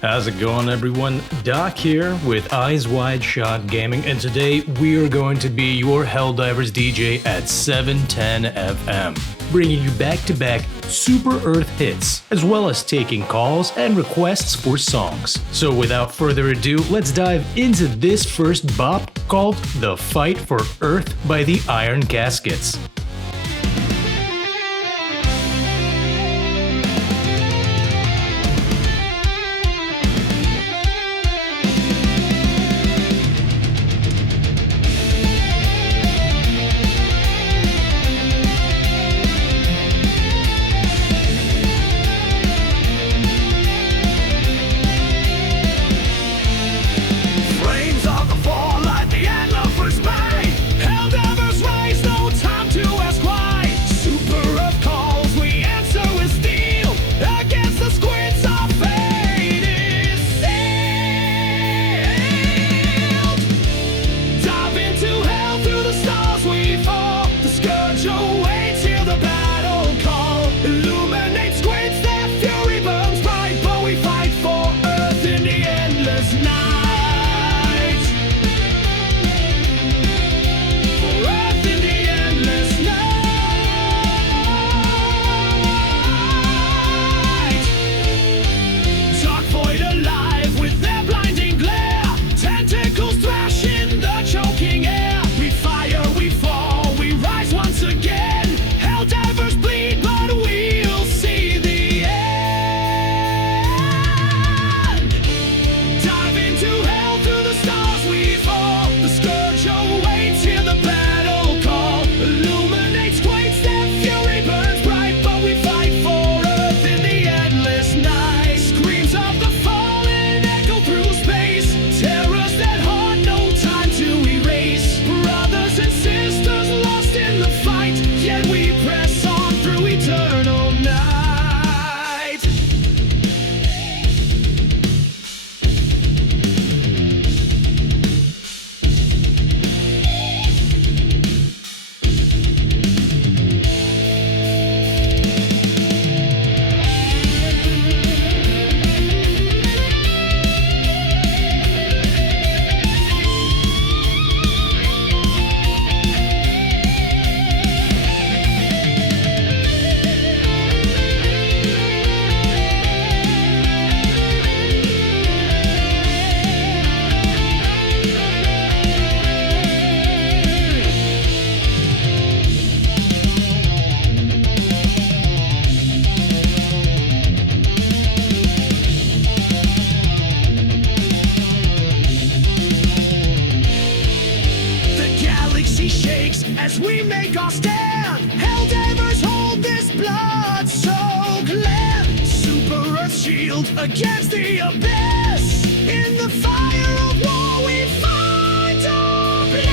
How's it going, everyone? Doc here with Eyes Wide Shot Gaming, and today we are going to be your Helldivers DJ at 710 FM, bringing you back-to-back Super Earth hits, as well as taking calls and requests for songs. So without further ado, let's dive into this first bop called The Fight for Earth by the Iron Caskets. Against the abyss, in the fire of war we find our bliss.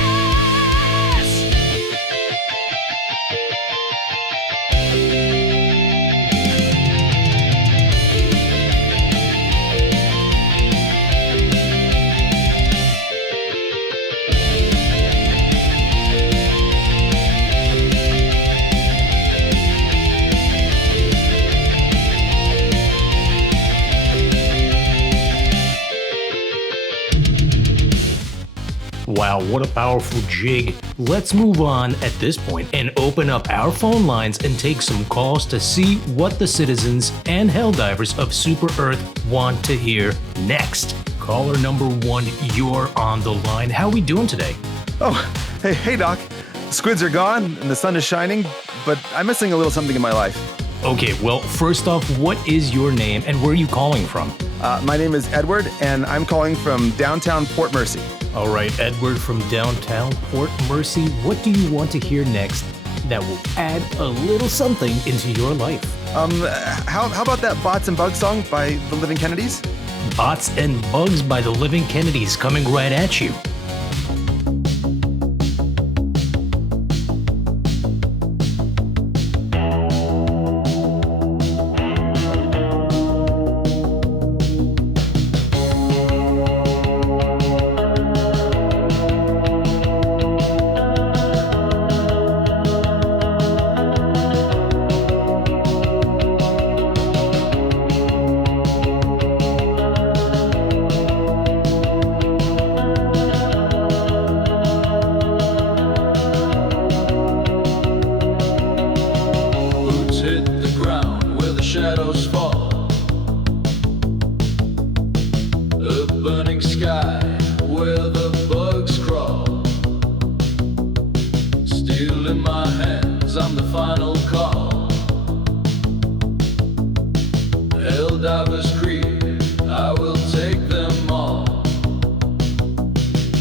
Wow, what a powerful jig. Let's move on at this point and open up our phone lines and take some calls to see what the citizens and Helldivers of Super Earth want to hear next. Caller number 1, you're on the line. How are we doing today? Oh, hey Doc. The squids are gone and the sun is shining, but I'm missing a little something in my life. Okay, well, first off, what is your name and where are you calling from? My name is Edward and I'm calling from downtown Port Mercy. All right, Edward from downtown Port Mercy, what do you want to hear next that will add a little something into your life? How about that Bots and Bugs song by the Living Kennedys? Bots and Bugs by the Living Kennedys coming right at you. burning sky where the bugs crawl. Still in my hands, I'm the final call. Helldivers creed, I will take them all.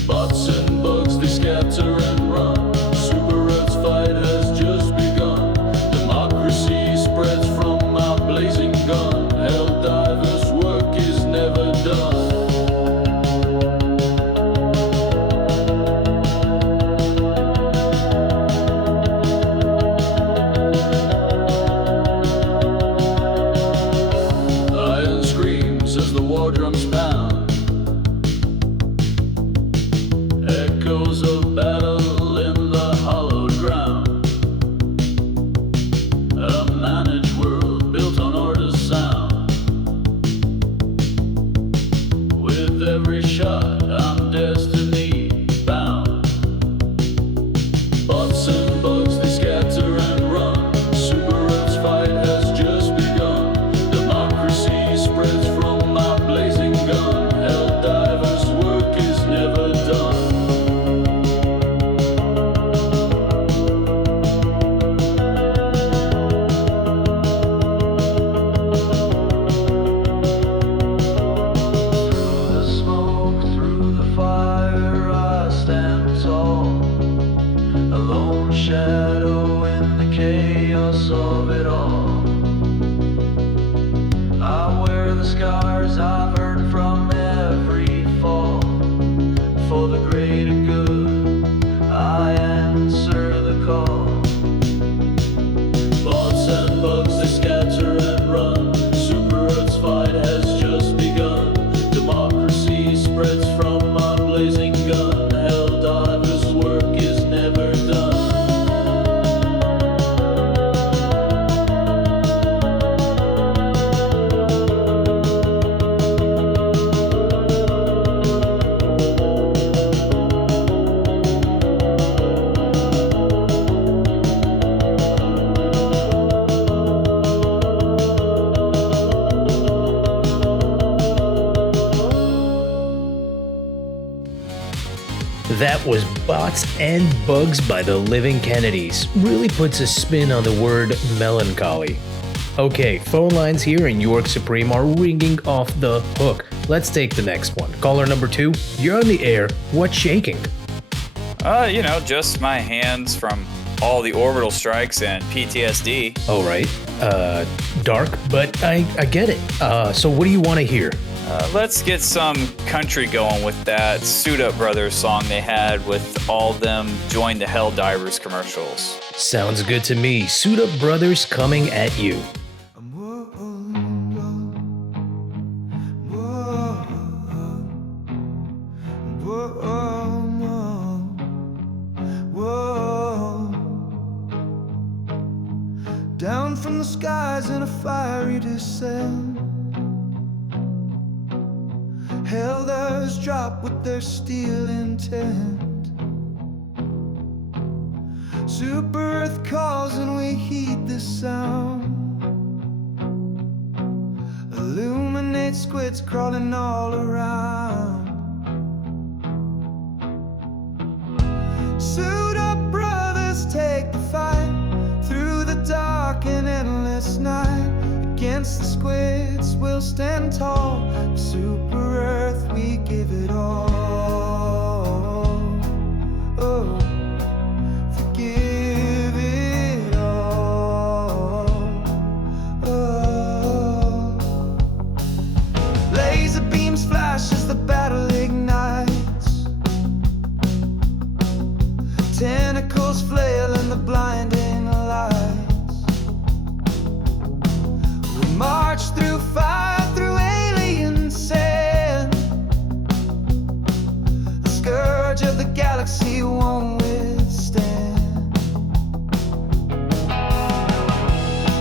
Bots and bugs, they scatter and run. Super Earth's fight has just begun. Democracy spreads from my blazing gun. Helldivers' work is never done. Iron screams as the war drums pound. Echoes of battle in the hollowed ground. A managed world built on order's sound. With every shot, I'm destiny bound. Bots and bugs, they scatter and run. Super Earth's fight has just begun. Democracy spreads from my blazing gun. Helldivers' work is never done. Through the smoke, through the fire, I stand tall. A lone shadow in the chaos of it all. I wear the scars I've earned from every fall. For the greater good, I answer the call. Bots and bugs, they scatter and run. Super Earth's fight has just begun. Democracy spreads from my blazing gun. Helldivers' work is never done. That was Bots and Bugs by the Living Kennedys. Really puts a spin on the word melancholy. Okay, phone lines here in York Supreme are ringing off the hook. Let's take the next one. Caller number 2, you're on the air. What's shaking? Just my hands from all the orbital strikes and PTSD. All right. Dark, but I get it. So what do you want to hear? Let's get some country going with that Suit Up Brothers song they had with all them Join the Helldivers commercials. Sounds good to me. Suit Up Brothers coming at you. Down from the skies in a fiery descent. Helldivers drop with their steel intent. Super Earth calls and we heed the sound. Illuminate squids crawling all around. Suit up brothers, take the fight through the dark and endless night. Against the squids we'll stand tall. For Super Earth we give it all. Oh, forgive it all. Oh, laser beams flash as the battle ignites. Tentacles flail in the blinding lights. March through fire, through alien sand. The scourge of the galaxy won't withstand.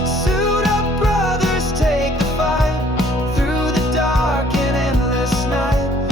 Suit up brothers, take the fight through the dark and endless night.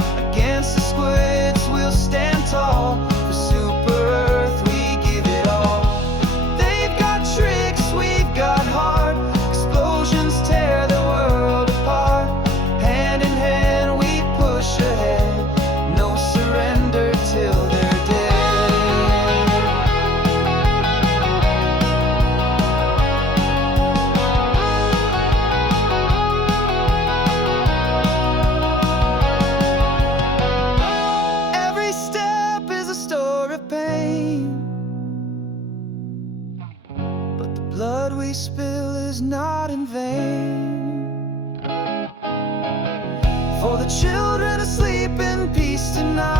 in vain. For the children asleep in peace tonight,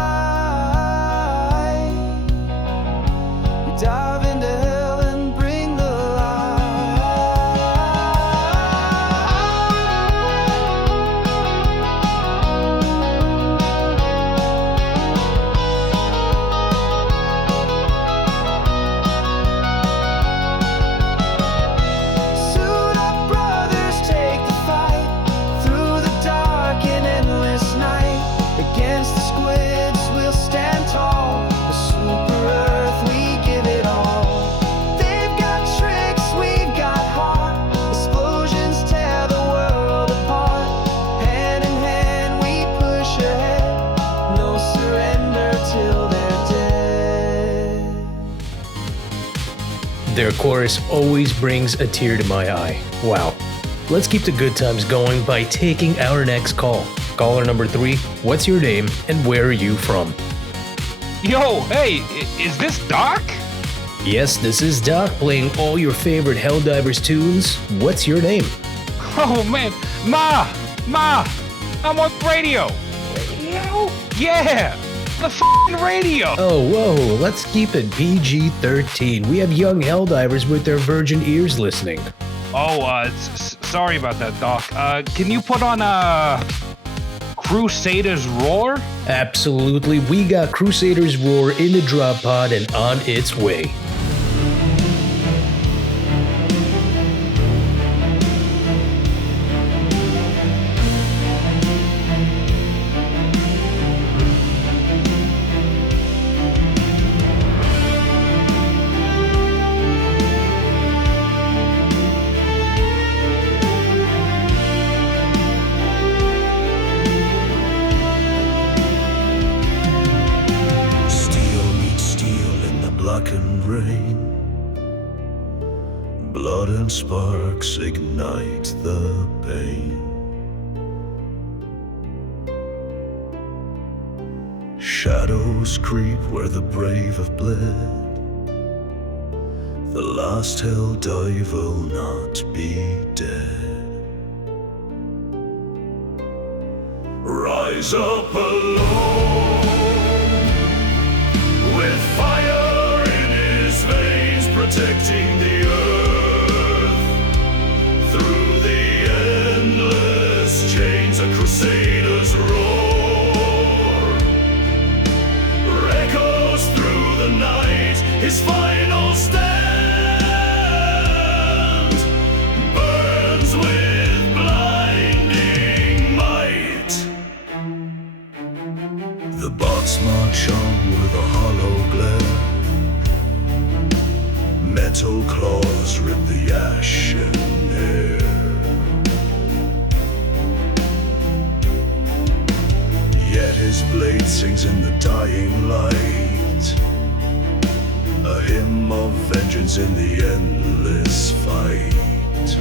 we dive into hell and bring the Their chorus always brings a tear to my eye. Wow. Let's keep the good times going by taking our next call. Caller number 3, what's your name and where are you from? Yo, hey, is this Doc? Yes, this is Doc playing all your favorite Helldivers tunes. What's your name? Oh man, Ma, I'm on radio. Radio? Yeah, the f***ing radio. Oh, whoa, let's keep it PG-13. We have young Helldivers with their virgin ears listening. Oh, sorry about that, Doc. Can you put on Crusaders Roar? Absolutely, we got Crusaders Roar in the drop pod and on its way. Blood and sparks ignite the pain. Shadows creep where the brave have bled. The last HellDiver will not be dead. Rise up alone with fire in his veins, protecting the through the endless chains. A Crusaders roar echoes through the night. His final stand burns with blinding might. The bots march on with a hollow glare. Metal claws rip the ashen air. Yet his blade sings in the dying light, a hymn of vengeance in the endless fight.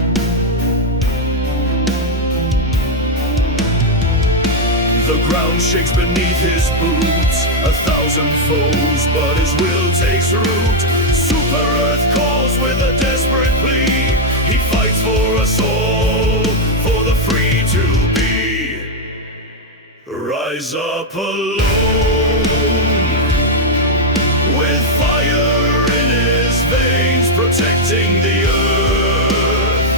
The ground shakes beneath his boots, 1,000 foes, but his will takes root. Super Earth calls with a desperate plea. He fights for us all, for the free to be. Rise up alone with fire in his veins, protecting the earth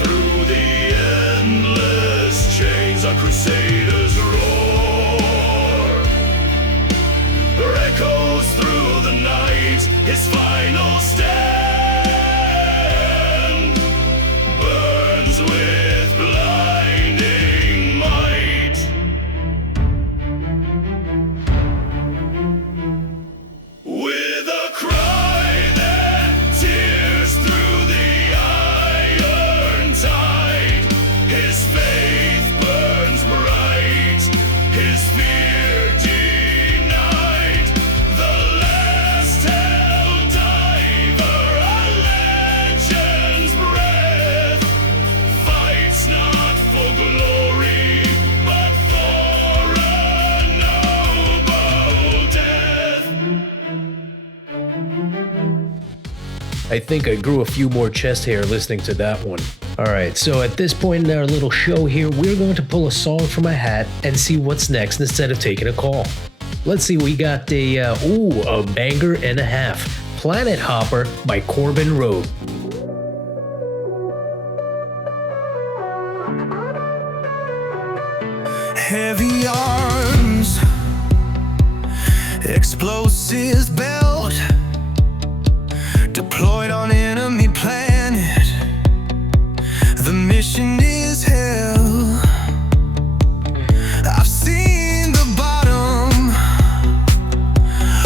through the endless chains. A Crusaders roar echoes through the night. His final stand burns with blinding might. With a cry that tears through the iron tide, his faith burns bright, his fear denied. The last HellDiver, a legend's breath, fights not for glory, but for a noble death. I think I grew a few more chest hair listening to that one. Alright, so at this point in our little show here, we're going to pull a song from a hat and see what's next instead of taking a call. Let's see, we got a banger and a half. Planet Hopper by Corbin Road. Heavy arms, explosives belt, deployed on enemy planet. The mission is hell. I've seen the bottom,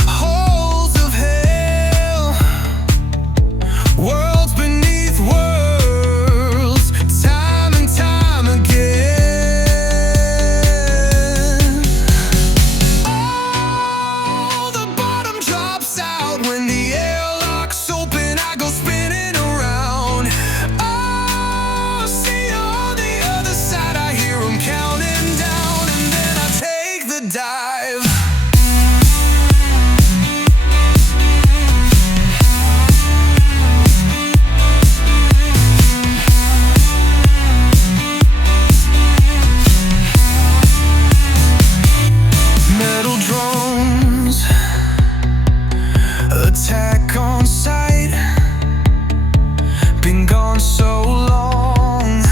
holes of hell, worlds beneath worlds, time and time again. Oh, the bottom drops out when the airlock's open. I go spinning around. Oh, see on the other side, I hear 'em counting down, and then I take the dive. Metal drones attack on sight. Been gone so long.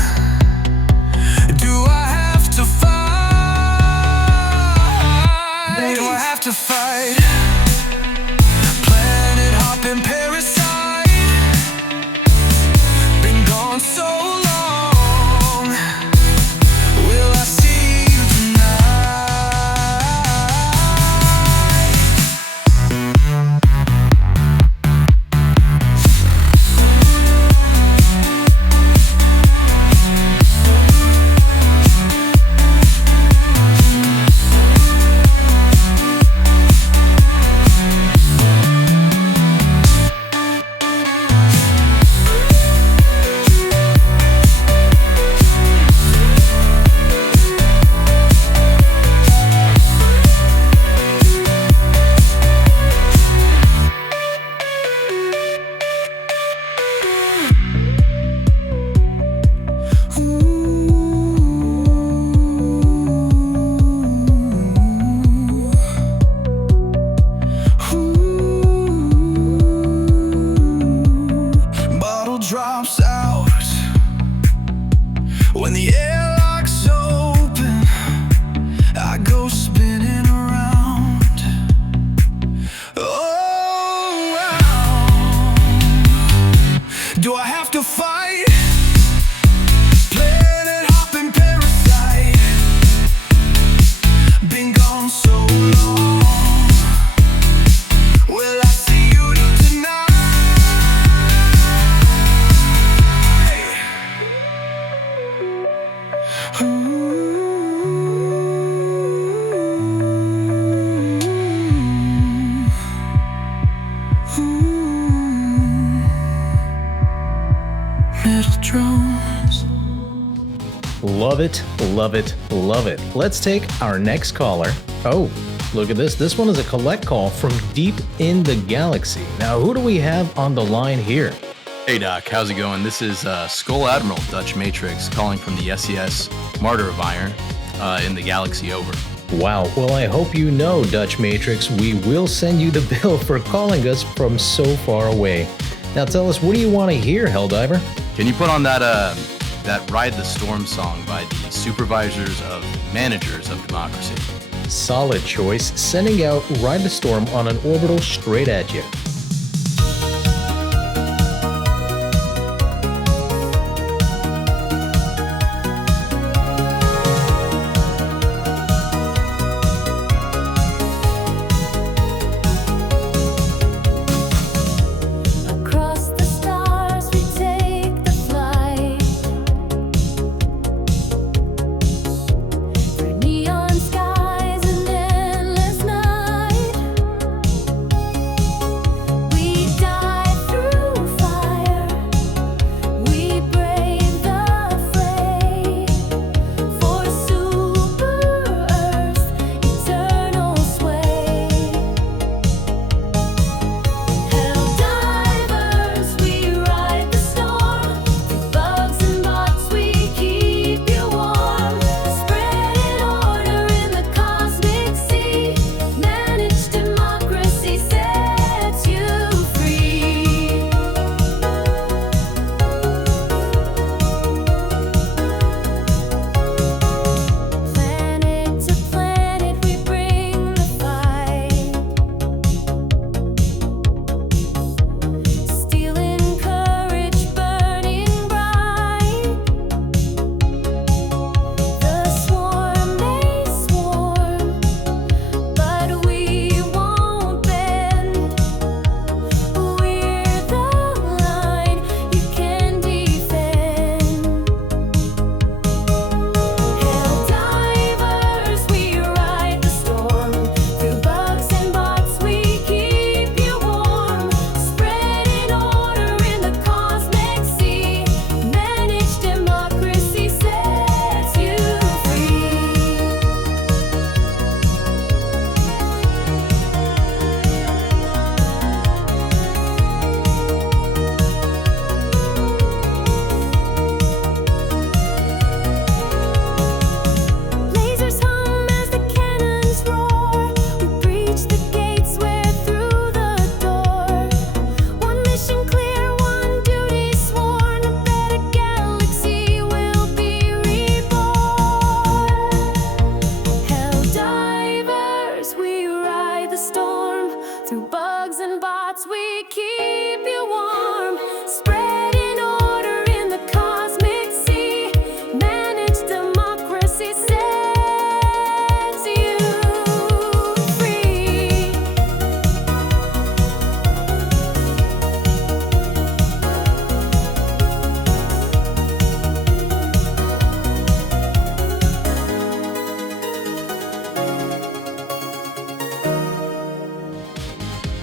Do I have to fight? Do I have to fight? Planet hopping parasite. Been gone so long. Will I see you bottle drops out when the airlock's open. I go spinning around. Oh, wow. Do I have to fight? Planet hopping parasite. Been gone so long. Will I see you tonight? Metal drones. Love it, love it, love it. Let's take our next caller. Oh, look at this. This one is a collect call from deep in the galaxy. Now, who do we have on the line here? Hey Doc, how's it going? This is Skull Admiral Dutch Matrix calling from the SES Martyr of Iron in the galaxy over. Wow, well, I hope you know, Dutch Matrix, we will send you the bill for calling us from so far away. Now tell us, what do you want to hear, Helldiver? Can you put on that Ride the Storm song by the Supervisors of Managers of Democracy? Solid choice, sending out Ride the Storm on an orbital straight at you. Across the stars we take the flight, through neon skies and endless night.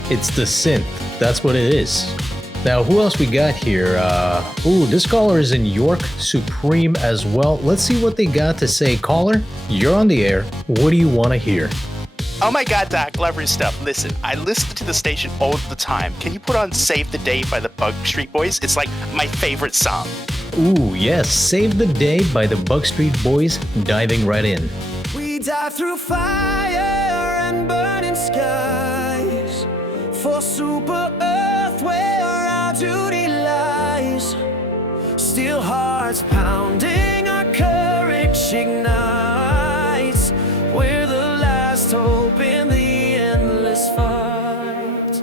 It's the synth. That's what it is. Now, who else we got here? This caller is in York, Supreme as well. Let's see what they got to say. Caller, you're on the air. What do you want to hear? Oh my god, Doc, love your stuff. Listen, I listen to the station all the time. Can you put on Save the Day by the Bug Street Boys? It's like my favorite song. Ooh, yes, Save the Day by the Bug Street Boys, diving right in. We dive through fire and burning skies for Super Earth where our duty lies. Steel hearts pounding, our courage ignites. We're the last hope in the endless fight.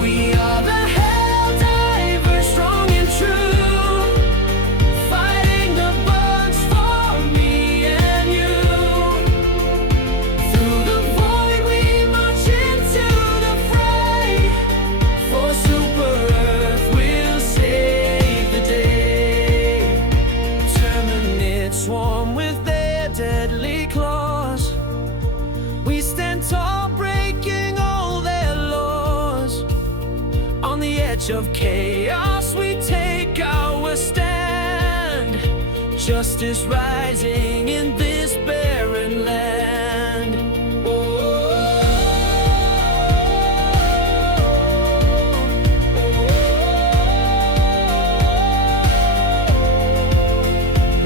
We are the Helldivers, strong and true, fighting the bugs for me and you. Through the void we march into the fray. For Super Earth we'll save the day. Terminate swarm with their deadly claws. We stand tall, breaking all their laws. On the edge of chaos we take our stand. Justice rising in this barren land.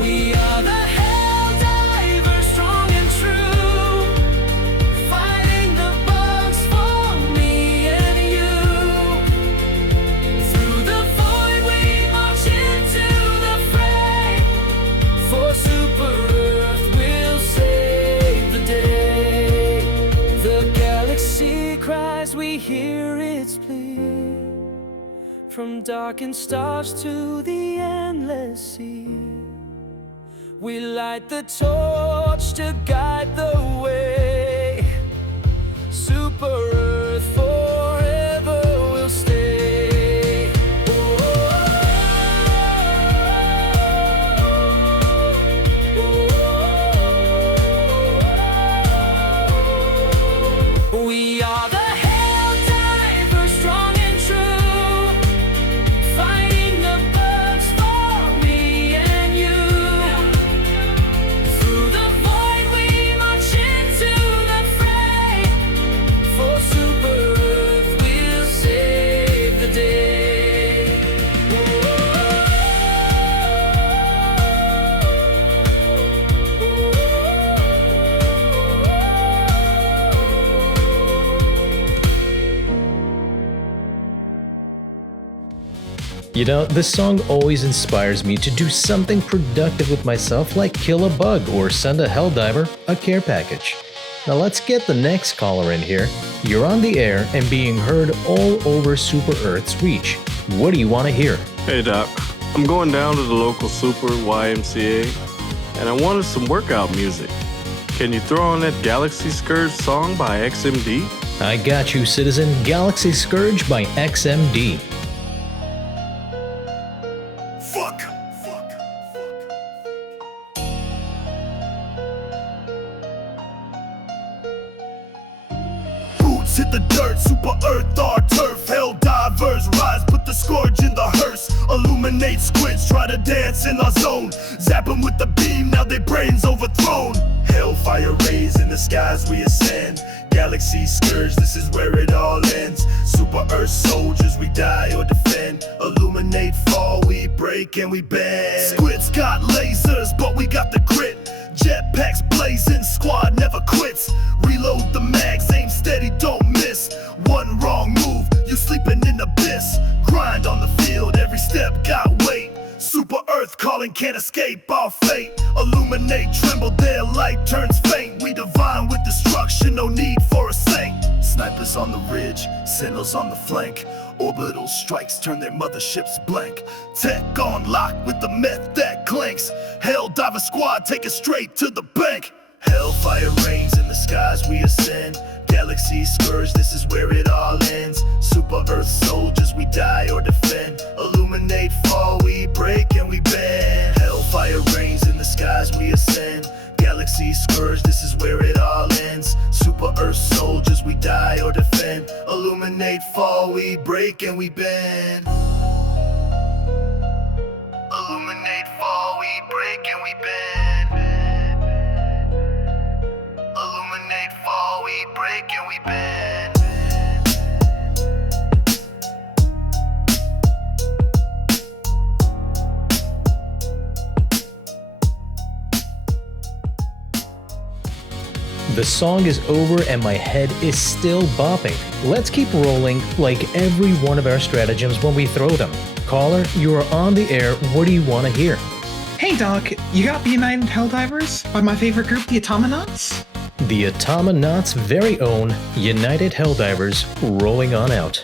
We are the Helldivers, strong and true, fighting the bugs for me and you. Through the void we march into the fray. For Super Earth we'll save the day. The galaxy cries, we hear its plea. From darkened stars to the endless sea, we light the torch to guide the way. Super Earth forever will stay. We are the Helldivers, strong and true, fighting the bugs for me and you. Through the void we march into the fray. For Super Earth we'll save the day. You know, this song always inspires me to do something productive with myself, like kill a bug or send a Helldiver a care package. Now let's get the next caller in here. You're on the air and being heard all over Super Earth's reach. What do you want to hear? Hey Doc, I'm going down to the local Super YMCA and I wanted some workout music. Can you throw on that Galaxy Scourge song by XMD? I got you, citizen. Galaxy Scourge by XMD. Boots hit the dirt, Super Earth, our turf. Helldivers rise, put the Scourge in the hearse. Illuminate squids, try to dance in our zone. Zap them with the beam, now their brains overthrown. Hellfire rays in the skies we ascend. Galaxy Scourge, this is where it all ends. Super Earth soldiers, we die or defend. Illuminate, fall, we break and we bend. Squids got lasers, but we got the grit. Jetpacks blazing, squad never quits. Reload the mags, aim steady, don't miss. One wrong move, you sleeping in abyss. Grind on the field, every step got weight. Super Earth calling, can't escape our fate. Illuminate, tremble, their light turns faint. We divine with destruction, no need for a saint. Snipers on the ridge, sentinels on the flank. Orbital strikes turn their motherships blank. Tech on lock with the meth that clanks. Helldiver squad take it straight to the bank. Hellfire rains in the skies we ascend. Galaxy Scourge, this is where it all ends. Super Earth soldiers, we die or defend. Illuminate, fall, we break and we fall, we break and we bend. Illuminate, fall, we break and we bend. Illuminate, fall, we break and we bend. The song is over and my head is still bopping. Let's keep rolling like every one of our stratagems when we throw them. Caller, you are on the air. What do you want to hear? Hey Doc, you got the United Helldivers by my favorite group, the Atomonauts? The Atomonauts' very own United Helldivers rolling on out.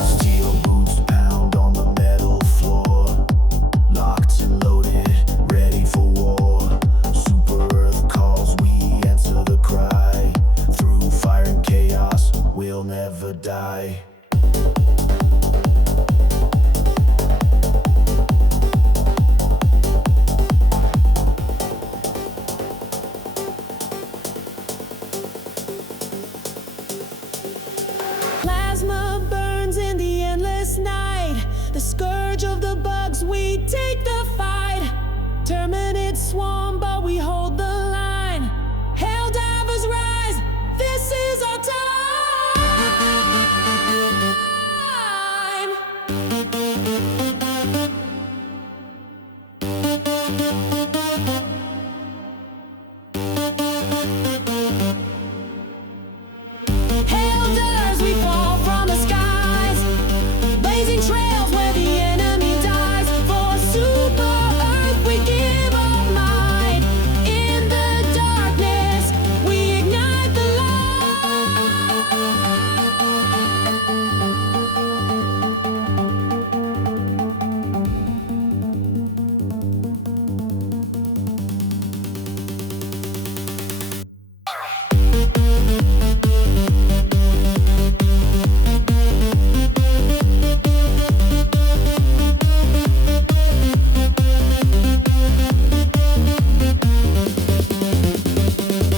Steel boots pound on the metal floor, locked and loaded, ready for war. Super Earth calls, we answer the cry. Through fire and chaos, we'll never die. Plasma burns in the endless night. The scourge of the bugs, we take the fight. Terminids swarm, but we hold the line. Helldivers rise, this is our time. Helldivers, we fall from the skies. Blazing trails where the enemy dies. For Super Earth, we give our might. In the darkness, we ignite the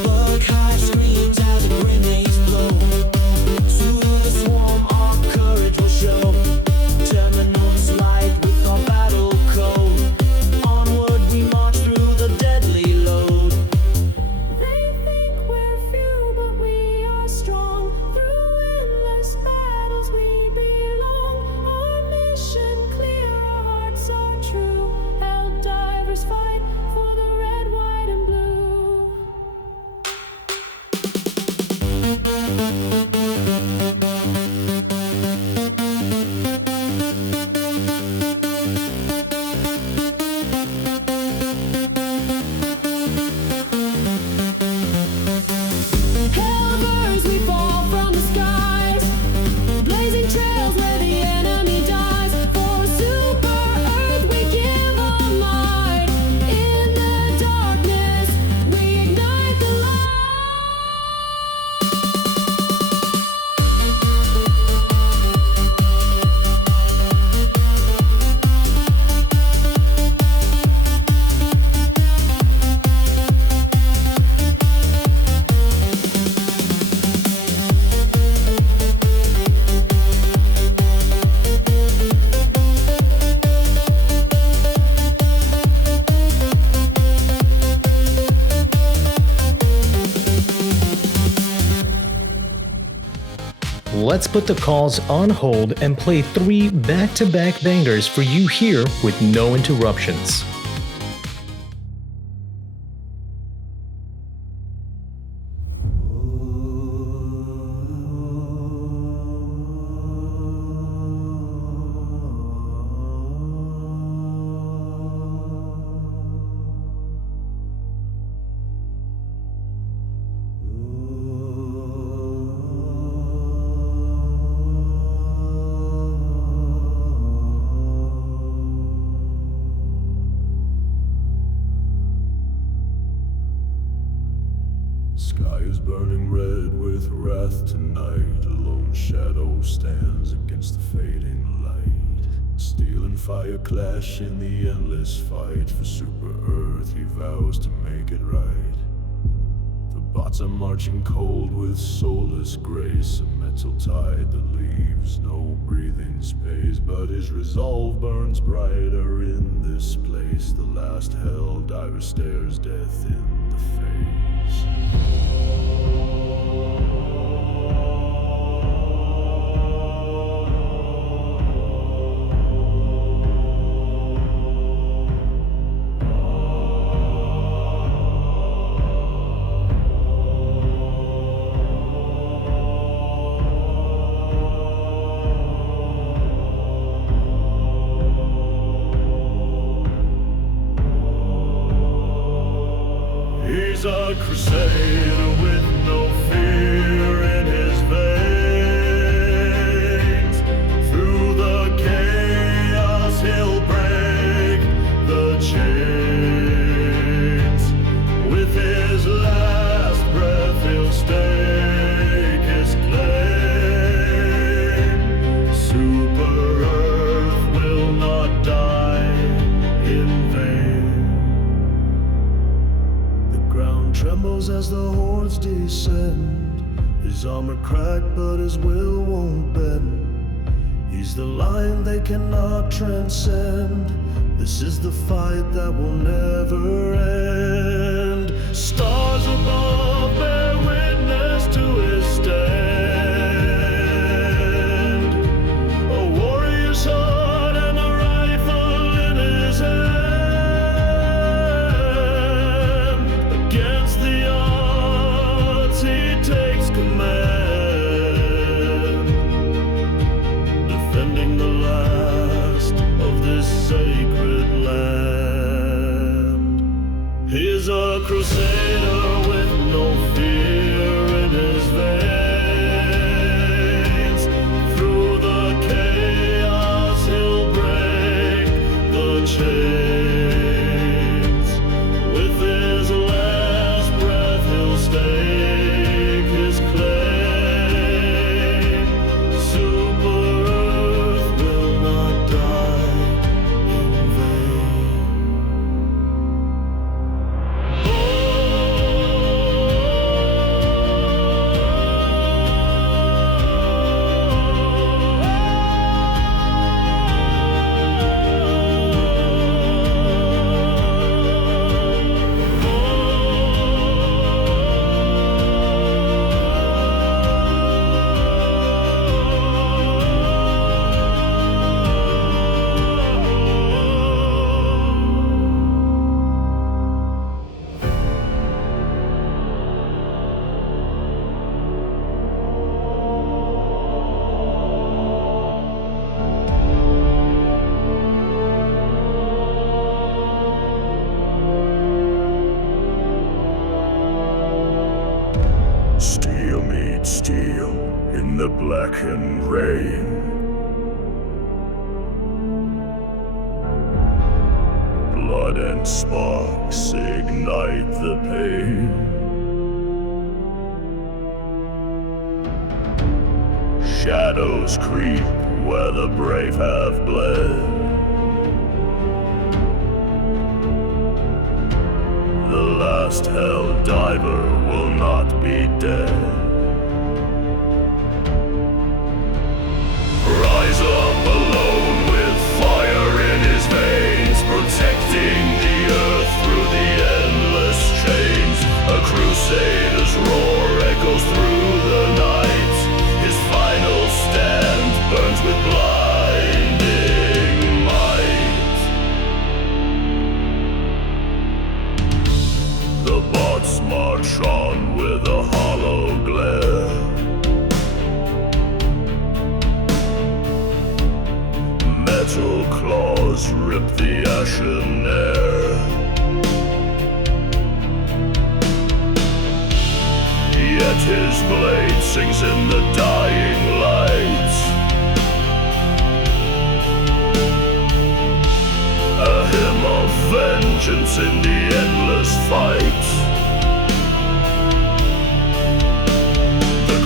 Bug high screams as the grenades blow. To the swarm, our courage will show. Terminals light with our battle code. Onward we march through the deadly load. They think we're few, but we are strong. Through endless battles we belong. Our mission clear, our hearts are true. Helldivers fight for the red, white, and blue. Helldivers, we fall from the skies. Blazing trails where the enemy dies. For Super Earth, we give our might. In the darkness, we ignite the light. Let's put the calls on hold and play 3 back-to-back bangers for you here with no interruptions. Sky is burning red with with wrath tonight. A lone shadow stands against the fading light. Steel and fire clash in the endless fight. For super Earth he vows to make it right. The bots are marching cold with soulless grace. A metal tide that leaves no breathing space. But his resolve burns brighter in this place. The last Helldiver stares death in the face. He's a crusader with no fear in his veins. Through the chaos he'll break the chains. With his last breath he'll stake his claim. Super Earth will not die in vain. Trembles as the hordes descend. His armor cracked, but his will won't bend. He's the line they cannot transcend. This is the fight that will never end. Stars above bear witness to his stand. A warrior's heart and a rifle in his hand. Defending the last of this sacred land. He's a crusader with no fear in his veins. Through the chaos he'll break the chains. With his last breath he'll stake his claim. Steel meets steel in the blackened rain. Blood and sparks ignite the pain. Shadows creep where the brave have bled. The last Helldiver will not be dead. Rise up alone with fire in his veins, protecting the earth through the endless chains. A Crusaders roar echoes through the night. His final stand burns with blinding might. The bots march on with a hollow glare. Metal claws rip the ashen air. Yet his blade sings in the dying light. A hymn of vengeance in the endless fight. The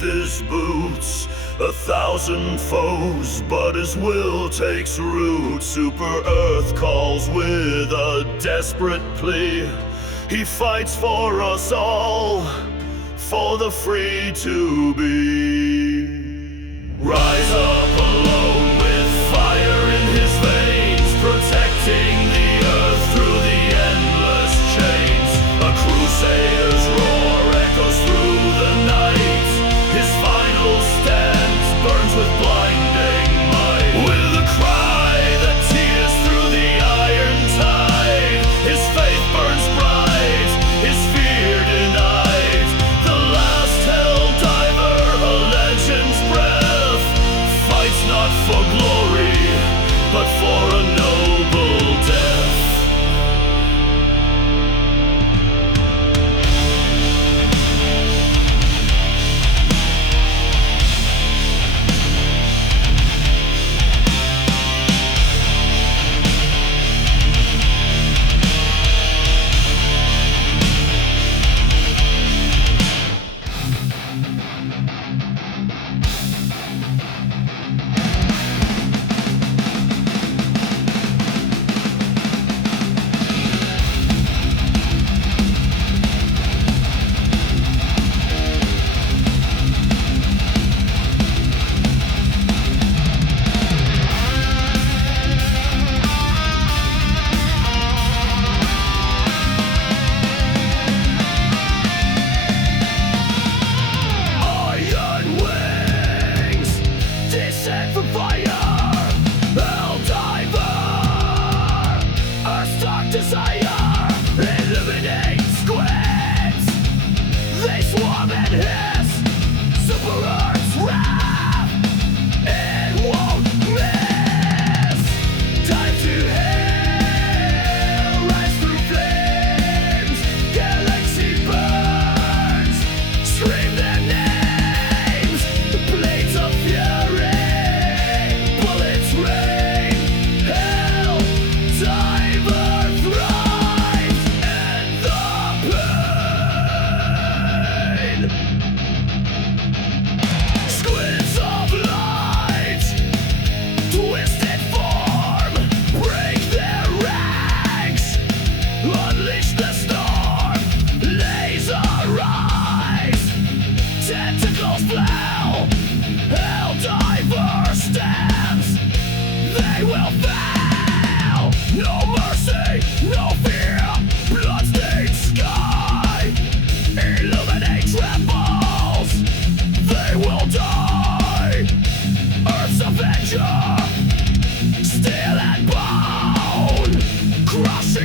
beneath his boots 1,000 foes, but his will takes root. Super Earth calls with a desperate plea. He fights for us all, for the free to be. Rise up alone with fire in his veins, protecting the earth through the endless chains. A Crusaders Roar echoes through the night. His final stand burns with blinding might. With a cry that tears through the iron tide, his faith burns bright, his fear denied. The last Helldiver, a legend's breath, fights not for glory, but for a noble death.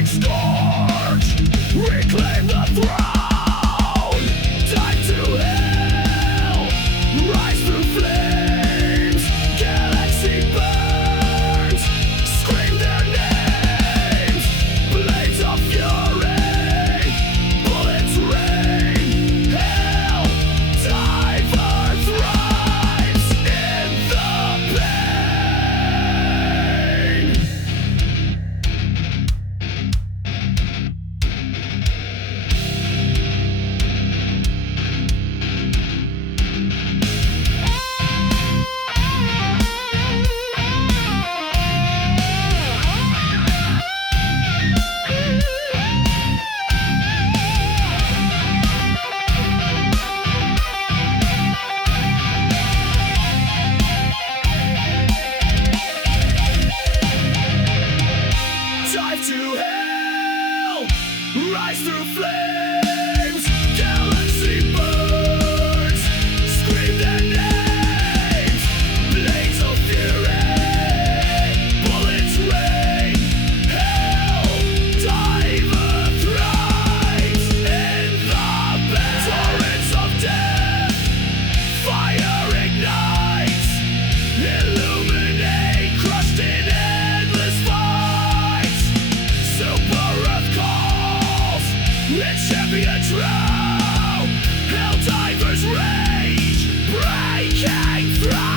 Scourge, reclaim the throne. Time to hell, rise through flames. Galaxy burns, scream their names. Blades of fury, bullets rain. Hell, diver thrives in the pain. Dive to hell, rise through flames. Galaxy burns, scream their names. Blades of fury, bullets rain. Hell, diver thrives in the bed. Torrents of death, fire ignites. Illuminate, crushed in endless fights. Super Earth calls, its champion true. Helldivers rage, breaking through.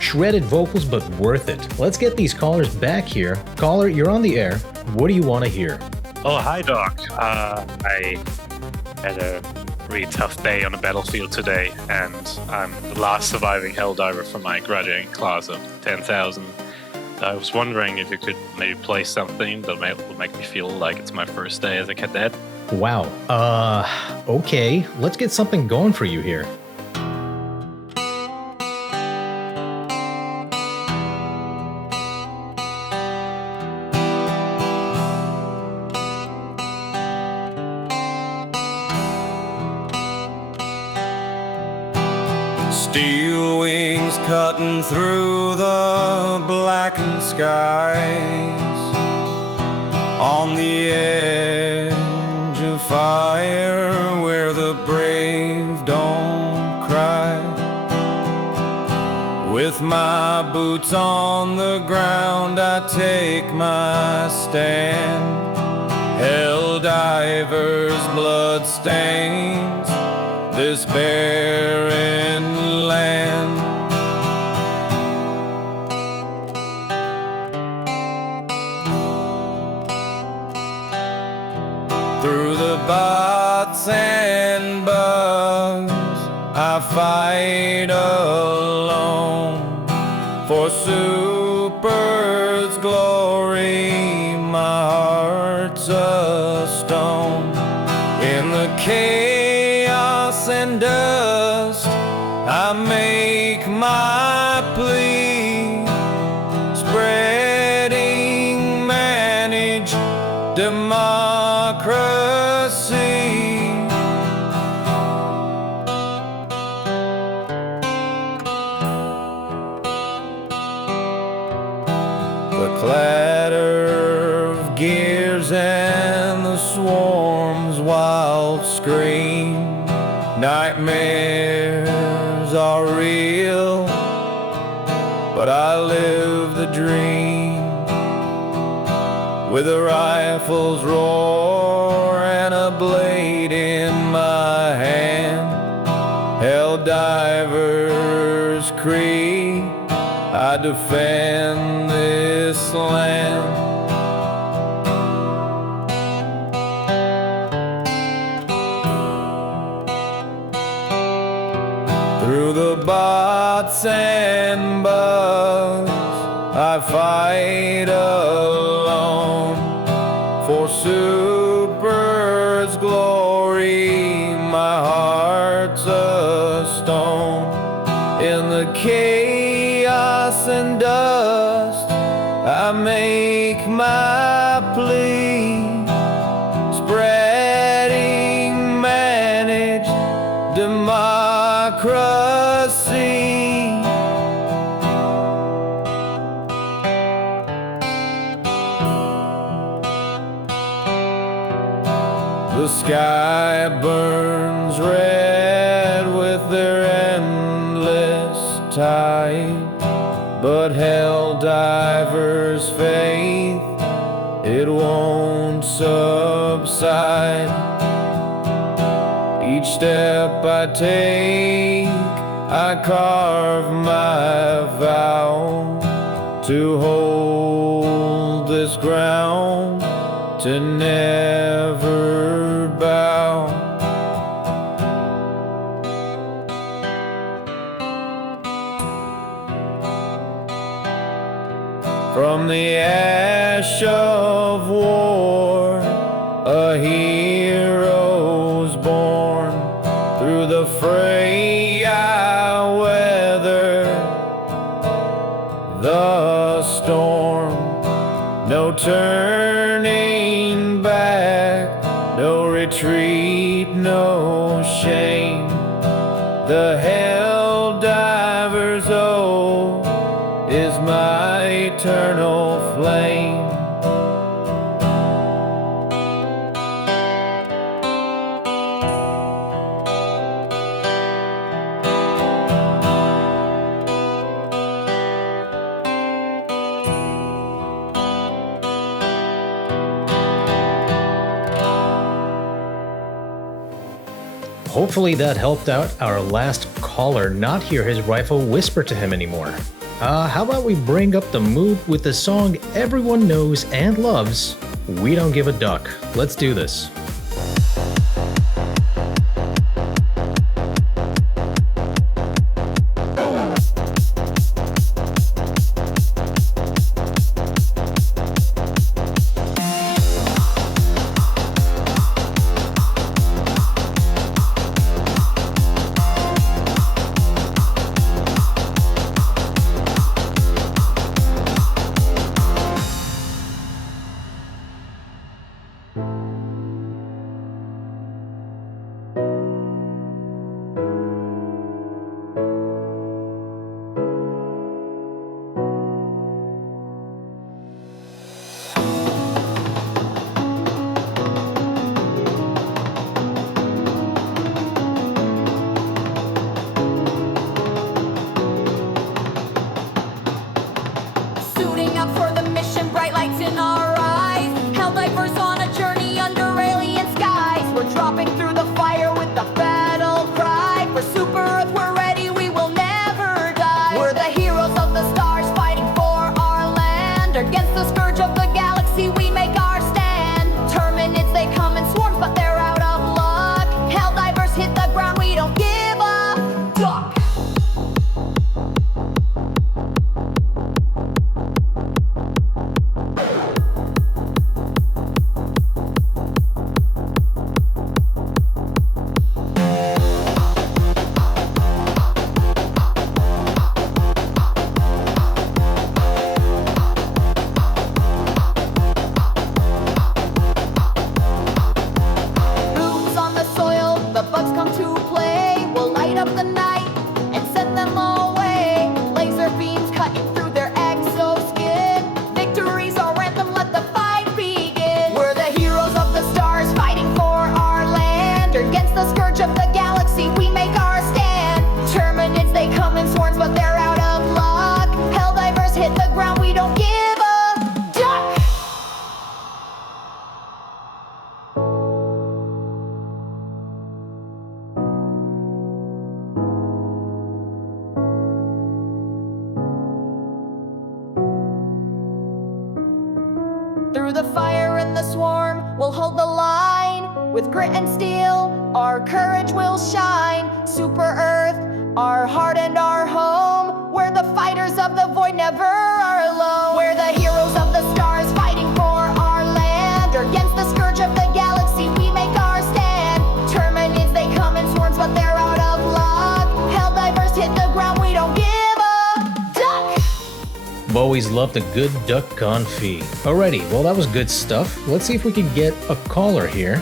Shredded vocals, but worth it. Let's get these callers back here. Caller, you're on the air. What do you want to hear? Oh, hi, Doc. I had a really tough day on the battlefield today, and I'm the last surviving Helldiver from my graduating class of 10,000. I was wondering if you could maybe play something that would make me feel like it's my first day as a cadet. Wow. Okay. Let's get something going for you here. Steel wings cutting through the blackened skies, on the edge of fire where the brave don't cry. With my boots on the ground I take my stand. Helldivers, blood stains this barren land. Through the bots and bugs I fight alone. For Super's glory my heart's a stone. In the chaos and dust I make my plea, spreading managed democracy. The clatter of gears and the swarm's wild scream. Nightmares are real, but I live the dream. With a rifle's roar and a blade in my hand, Helldivers Creek, I defend this land. Through the bots and bugs I fight alone. For Super's glory my heart's a stone. In the chaos and dust I make my plea, spreading managed democracy. The sky burns red with their endless tide, but Helldivers' faith, it won't subside. Each step I take, I carve my vow to hold this ground, to never bow. From the ash of war, a hero's born. Through the fray I weather the storm. No turning back, no retreat, no shame. The Helldivers' oath is my eternal flame. Hopefully that helped out our last caller not hear his rifle whisper to him anymore. How about we bring up the mood with the song everyone knows and loves, We Don't Give a Duck. Let's do this. the fire and the swarm, we'll hold the line. With grit and steel, our courage will shine. Super Earth, our heart and our home. We're the fighters of the void, never are alone. We're the heroes of the stars, fighting for our land. Against the scourge of the galaxy, we make our stand. Terminids, they come in swarms, but they're out of luck. Helldivers hit the ground, we don't give a duck. I've always loved a good duck confit. Alrighty, well that was good stuff. Let's see if we can get a caller here.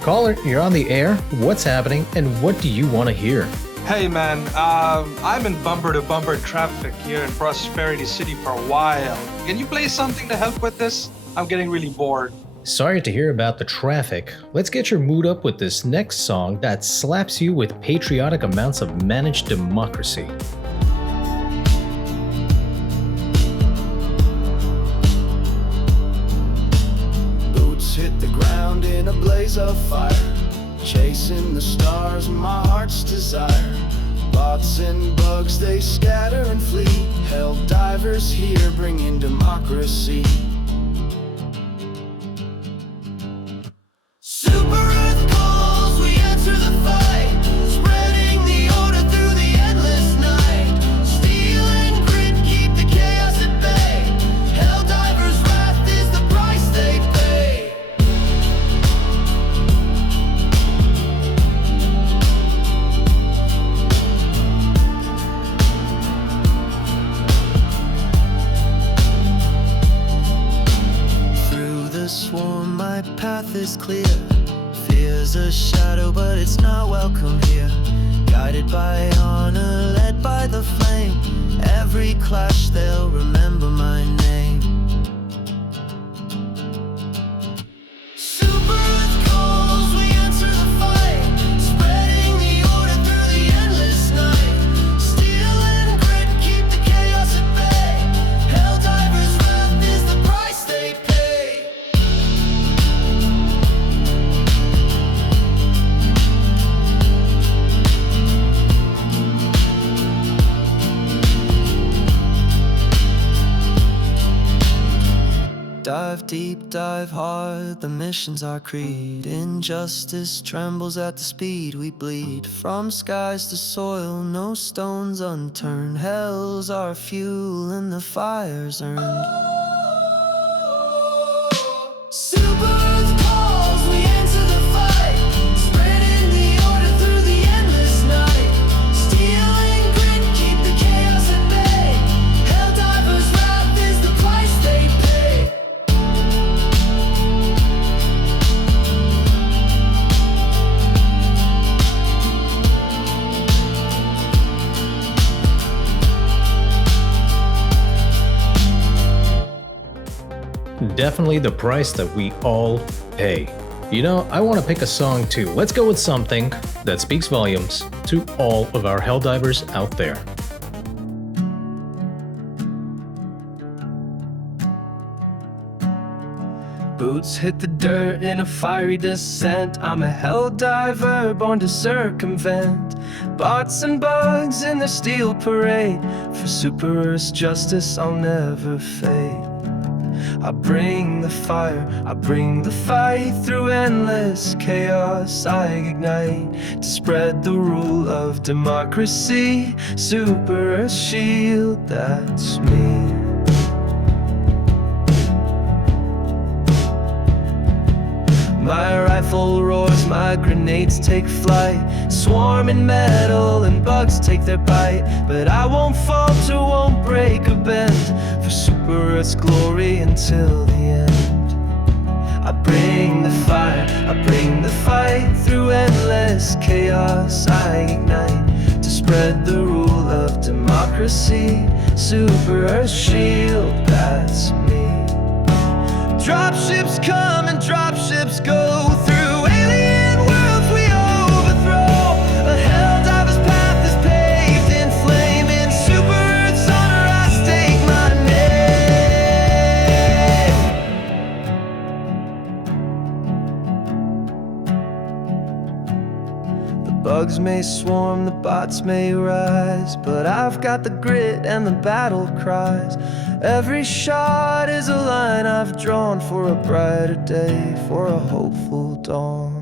Caller, you're on the air. What's happening and what do you want to hear? Hey man, I'm in bumper-to-bumper traffic here in Prosperity City for a while. Can you play something to help with this? I'm getting really bored. Sorry to hear about the traffic. Let's get your mood up with this next song that slaps you with patriotic amounts of managed democracy. Boots hit the ground in a blaze of fire, chasing the stars, my heart's desire. Bots and bugs, they scatter and flee. Helldivers here, bringing democracy. Super Earth calls, we answer the fight, spreading the order through the endless night. Steel and grit keep the chaos at bay. Helldivers' wrath is the price they pay. Swarm, my path is clear. Fear's a shadow, but it's not welcome here. Guided by honor, led by the flame. Every clash, they'll remember my name. Super Earth calls, we answer the fight, spreading the order through the endless night. Steel and grit keep the chaos at bay. Helldivers' wrath is the price they pay. Dive deep, dive hard, the mission's our creed. Injustice trembles at the speed we bleed. From skies to soil, no stones unturned. Hell's our fuel and the fire's earned. Super Earth calls, we answer the fight, spreading the order through the endless night. Steel and grit keep the chaos at bay. Helldivers' wrath is the price they pay. Definitely the price that we all pay. You know, I want to pick a song too. Let's go with something that speaks volumes to all of our Helldivers out there. Boots hit the dirt in a fiery descent. I'm a Helldiver born to circumvent bots and bugs in the steel parade. For Super Earth's justice I'll never fade. I bring the fire, I bring the fight. Through endless chaos I ignite to spread the rule of democracy. Super Earth's shield, that's me. My rifle roars, my grenades take flight. Swarming metal and bugs take their bite. But I won't falter, won't break or bend. For Super Earth's glory until the end. I bring the fire, I bring the fight. Through endless chaos I ignite to spread the rule of democracy. Super Earth's shield, that's me. Dropships come and dropships go. Through alien worlds we overthrow. A Helldiver's path is paved in flame. In Super Earth's honor I stake my name. The bugs may swarm, the bots may rise, but I've got the grit and the battle cries. Every shot is a line I've drawn for a brighter day, for a hopeful dawn.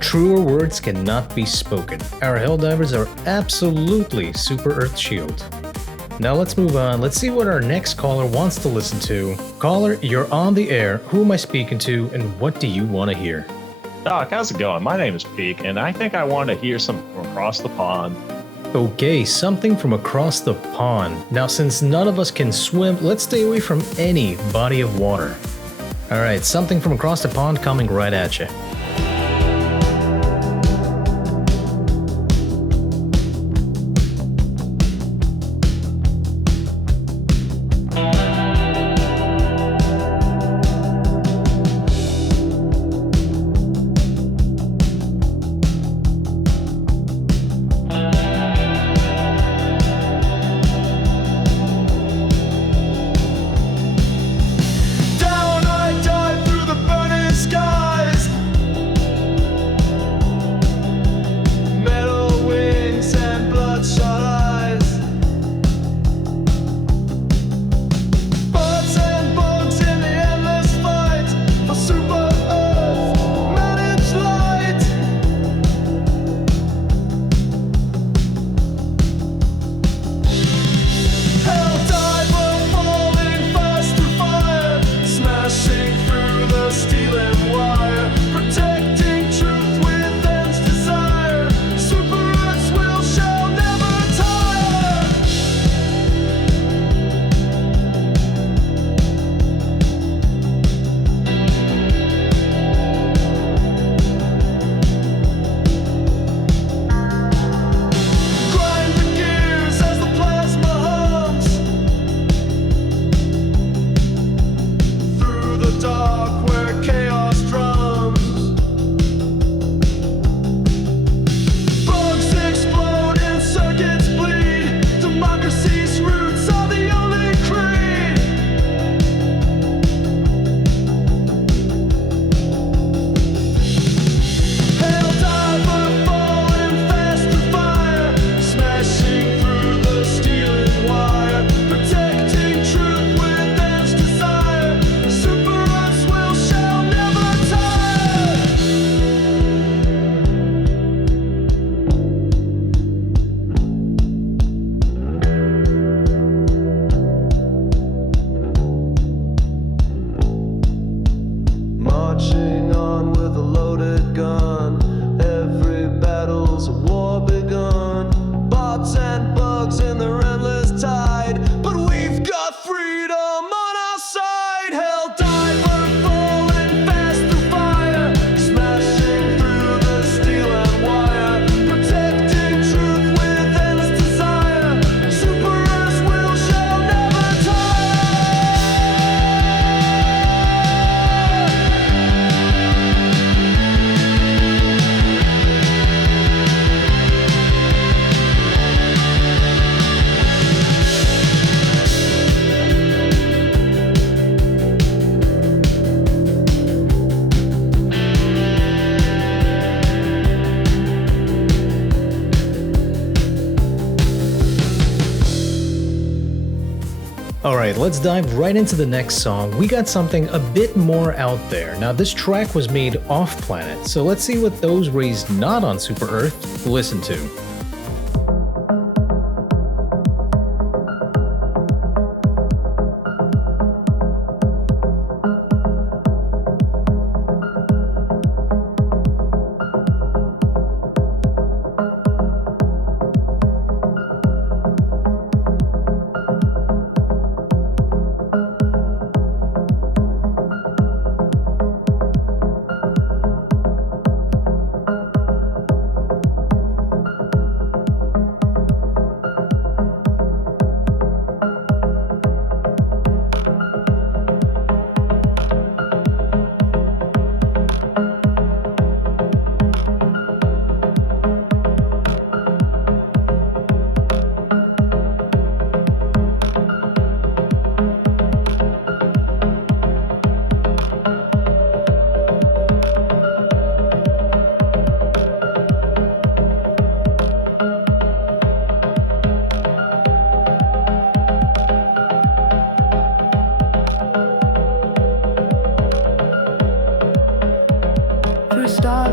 Truer words cannot be spoken. Our Helldivers are absolutely Super Earth Shield. Now let's move on. Let's see what our next caller wants to listen to. Caller, you're on the air. Who am I speaking to, and what do you want to hear? Doc, how's it going? My name is Peak, and I think I want to hear something from across the pond. Okay, something from across the pond. Now, since none of us can swim, let's stay away from any body of water. Alright, something from across the pond coming right at you. Alright, let's dive right into the next song. We got something a bit more out there. Now, this track was made off-planet, so let's see what those raised not on Super Earth listen to.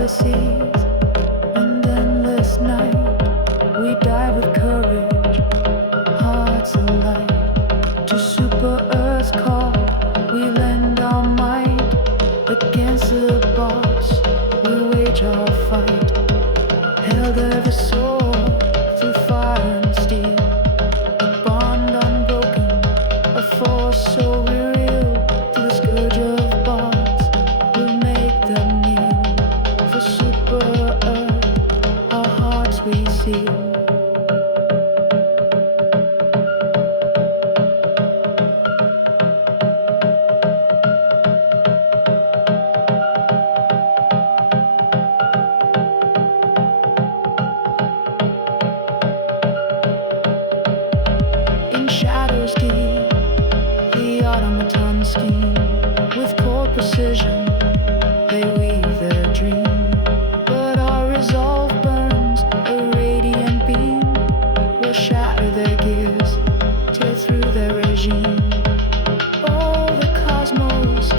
galaxies and endless night. We die with courage, hearts alight. To Super Earth's call, we lend our might. Against the boss, we wage our fight. HellDivers soar through fire and steel. A bond unbroken, a force so real. To the scourge of bots, we'll make them kneel. For Super Earth, our hearts we seal. In shadows deep, the automaton scheme. With cold precision, they weave their dream. But our resolve burns a radiant beam. We'll shatter their gears, tear through their regime. All the cosmos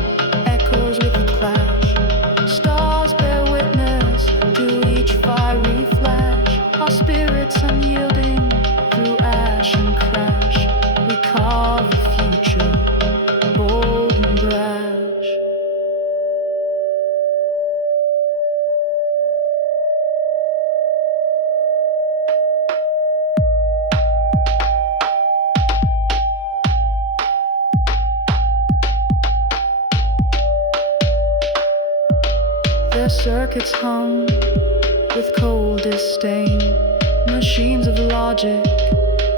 echoes with a clash. Stars bear witness to each fiery flash. Our spirits unyielding through ash and crash. We carve the future, bold and brash. Their circuits hung with cold disdain. Machines of logic,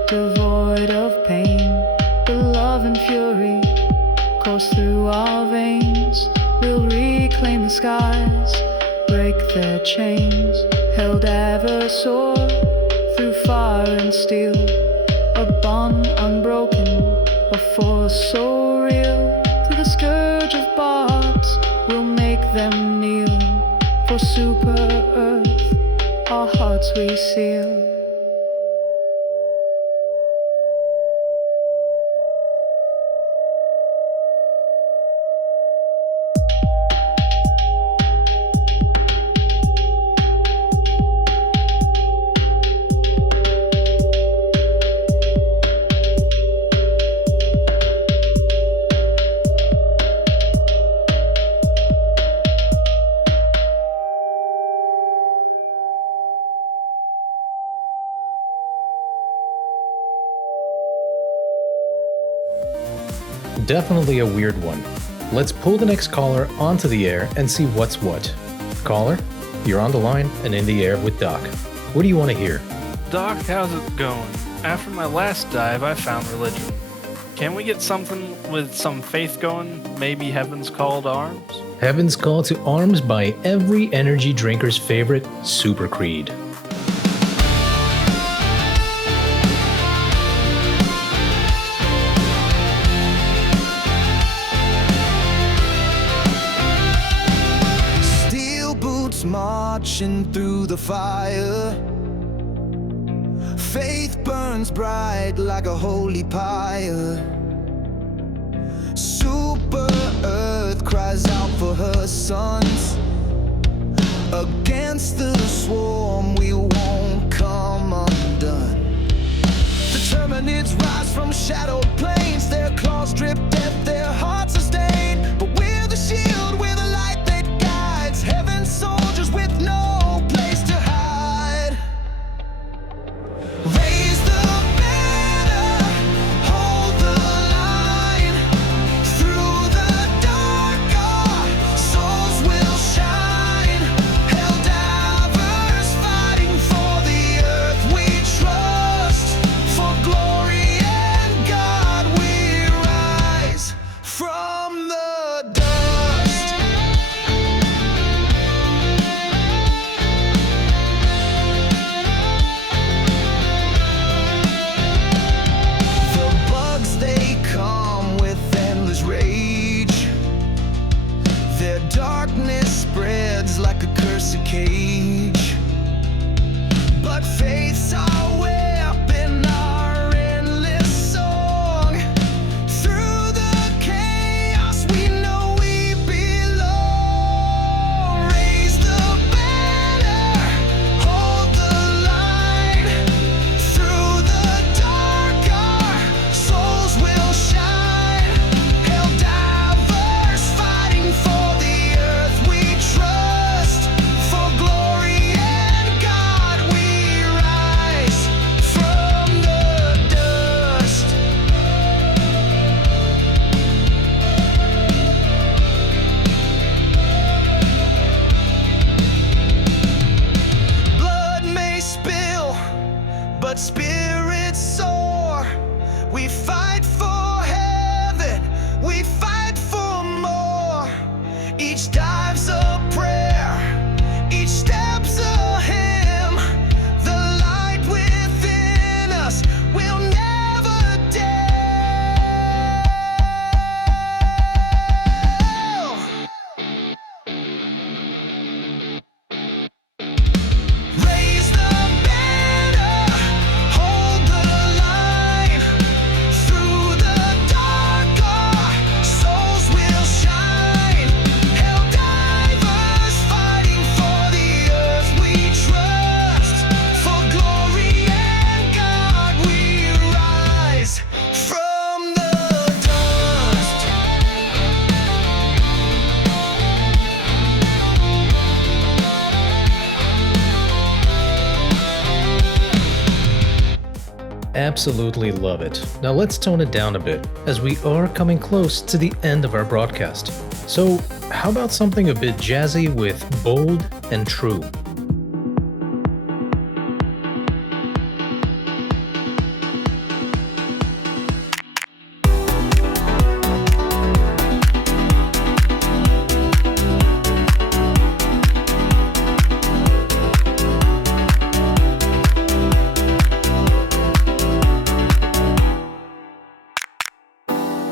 devoid of pain. The love and fury course through our veins. We'll reclaim the skies, break their chains. HellDivers soar through fire and steel. A bond unbroken, a force so real. To the scourge of bots, we'll make them kneel. For Super Earth, our hearts we seal. Definitely a weird one. Let's pull the next caller onto the air and see what's what. Caller, you're on the line and in the air with Doc. What do you want to hear? Doc, how's it going? After my last dive, I found religion. Can we get something with some faith going? Maybe Heaven's Call to Arms? Heaven's Call to Arms by every energy drinker's favorite, Super Creed. Steel boots marching through the fire. Faith burns bright like a holy pyre. Super Earth cries out for her sons. Against the swarm, we won't come undone. The Terminids rise from shadowed plains. Their claws drip death, their hearts are stained. But we're the shield, we're the light that guides heaven's soldiers with no place to hide. Raise the banner, hold the line. Through the dark, our souls will shine. HellDivers fighting for the earth we trust. For glory and God we rise from spirits soar. We fight for heaven, we fight for more. Each dive's a prayer, each step's a hymn. The light within us will never dim. Raise the banner, hold the line. Through the dark, our souls will shine. Helldivers fighting for the earth we trust. For glory and God we rise from the dust. Absolutely love it. Now let's tone it down a bit, as we are coming close to the end of our broadcast. So, how about something a bit jazzy with Bold and True?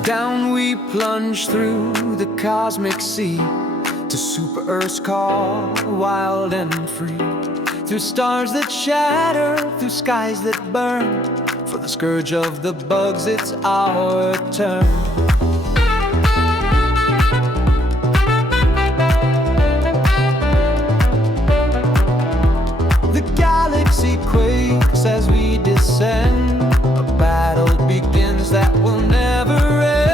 Down we plunge through the cosmic sea to Super Earth's call, wild and free. Through stars that shatter, through skies that burn. For the scourge of the bugs, it's our turn. The galaxy quakes as we descend. A battle begins that will never end.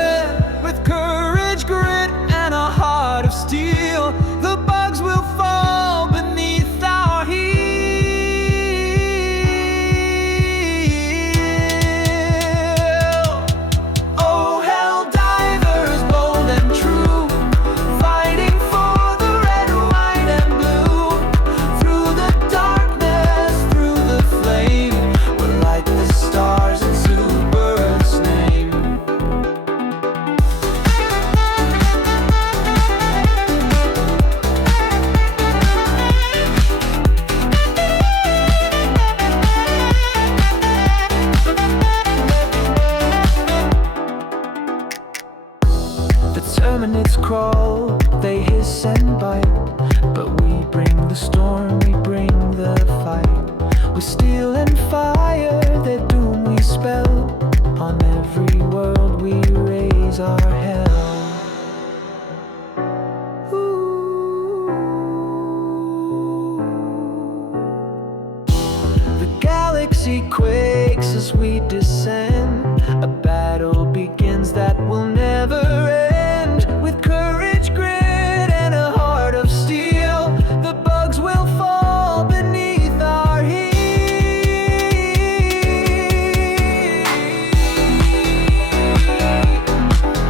With courage, grit, and a heart of steel, the bugs will fall beneath our heel. Oh, Helldivers, bold and true, fighting for the red, white, and blue. Through the darkness, through the flame, we'll light the stars in Super Earth's name. The terminids crawl, they hiss and bite, but we bring the storm, we bring the fight. With steel and fire, their doom we spell. On every world we raise our hell. The galaxy quakes as we descend. A battle begins that will never end. With courage, grit, and a heart of steel, the bugs will fall beneath our heel.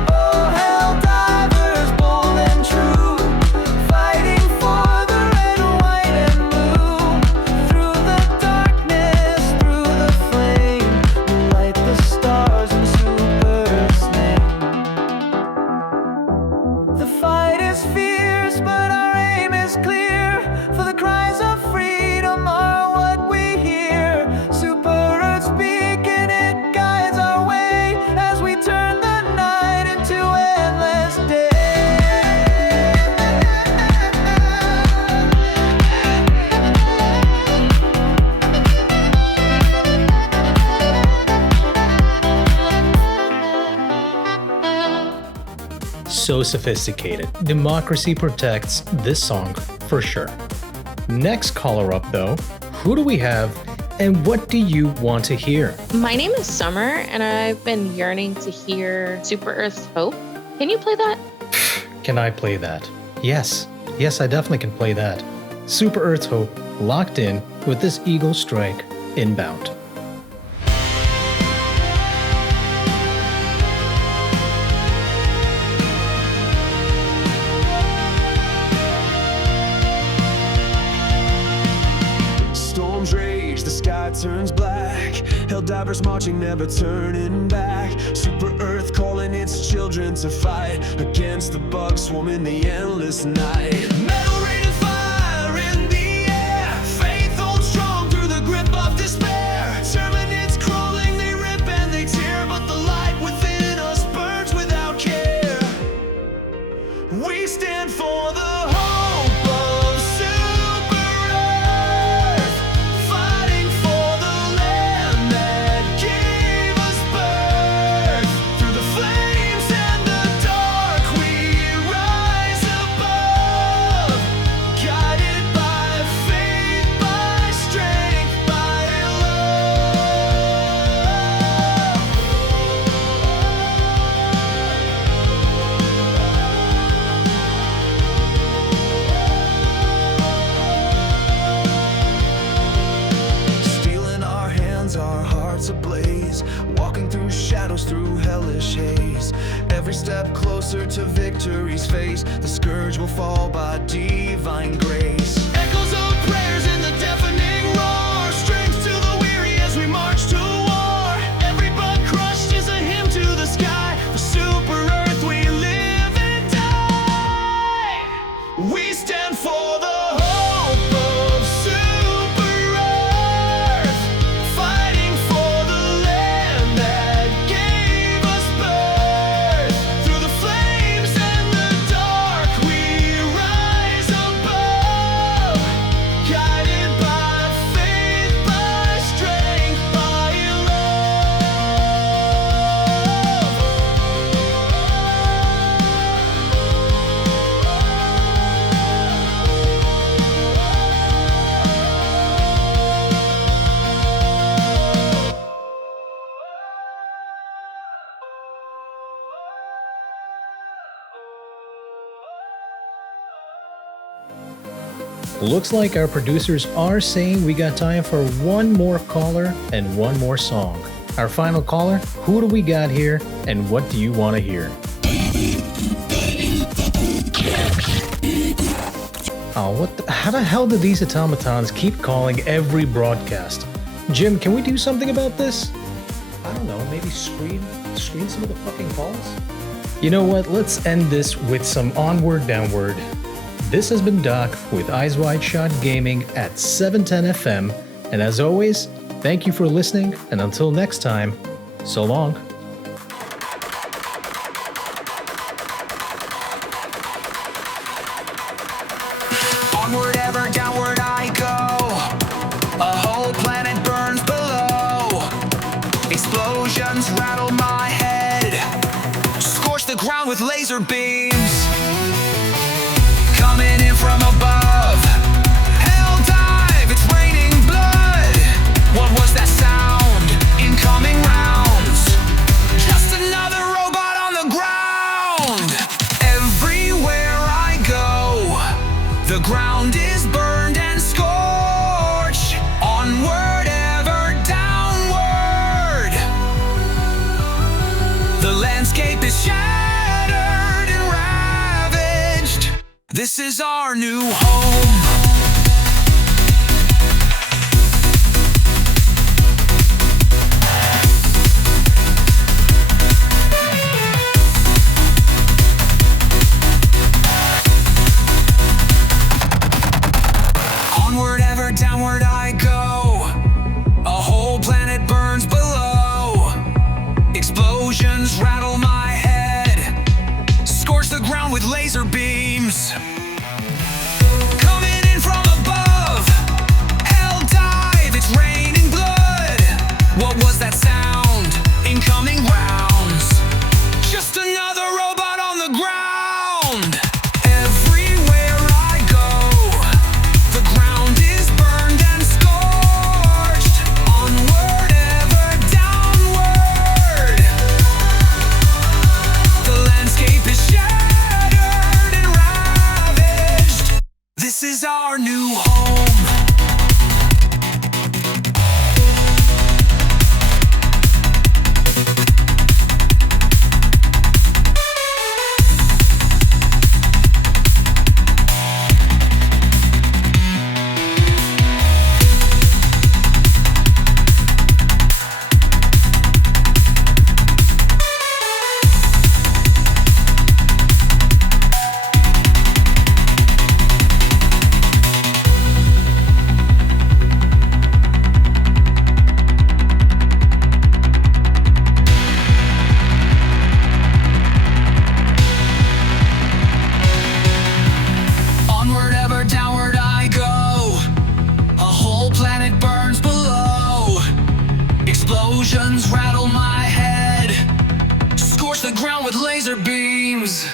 Oh, Helldivers, bold and true, fighting for the red, white, and blue. Through the darkness, through the flame, we'll light the stars in Super Earth's name. The fight is fierce, but our aim is clear. For the cries of freedom are what we hear. Super Earth's beacon, it guides our way as we turn the night into endless day. So sophisticated. Democracy protects this song for sure. Next caller up though, who do we have and what do you want to hear? My name is Summer, and I've been yearning to hear Super Earth's Hope. Can you play that? Can I play that? Yes, I definitely can play that. Super Earth's Hope, locked in with this Eagle Strike inbound. Storms rage, the sky turns black. Helldivers marching, never turning back. Super Earth calling its children to fight against the bug swarm in the endless night. Metal rain and fire in the air. Faith holds strong through the grip of despair. Terminates crawling, they rip and they tear, but the light within us burns without care. We stand for the hope of Super Earth, fighting for the land that gave us birth. Through the flames and the dark, we rise above, guided by faith, by strength, by steel in our hands, our hearts ablaze, walking through shadows, through hellish haze. Every step closer to victory's face, the scourge will fall by divine grace. Echoes of prayers in the deafening roar, strength to the weary as we march to war. Every bug crushed is a hymn to the sky. For Super Earth we live and die. We stand for the hope of Super Earth, fighting for the land that gave us birth. Through the flames and the dark, we rise above, guided by faith, by strength, by Looks like our producers are saying we got time for one more caller and one more song. Our final caller, who do we got here and what do you want to hear? Oh, how the hell did these automatons keep calling every broadcast? Jim, can we do something about this? I don't know, maybe screen some of the fucking calls? You know what, let's end this with some Onward Downward. This has been Doc with Eyes Wide Shot Gaming at 710 FM, and as always, thank you for listening, and until next time, so long. Onward, ever downward I go. A whole planet burns below. Explosions rattle my head. Scorch the ground with laser beams. Coming in from above. Hell dive, it's raining blood. What was that sound? Incoming rounds. Just another robot on the ground. Everywhere I go, the ground is burned and scorched. Onward, ever downward. The landscape is shattered and ravaged. This is our new home. Onward, ever downward I go. A whole planet burns below. Explosions rattle my head. Scorch the ground with laser beams. Coming in ground with laser beams.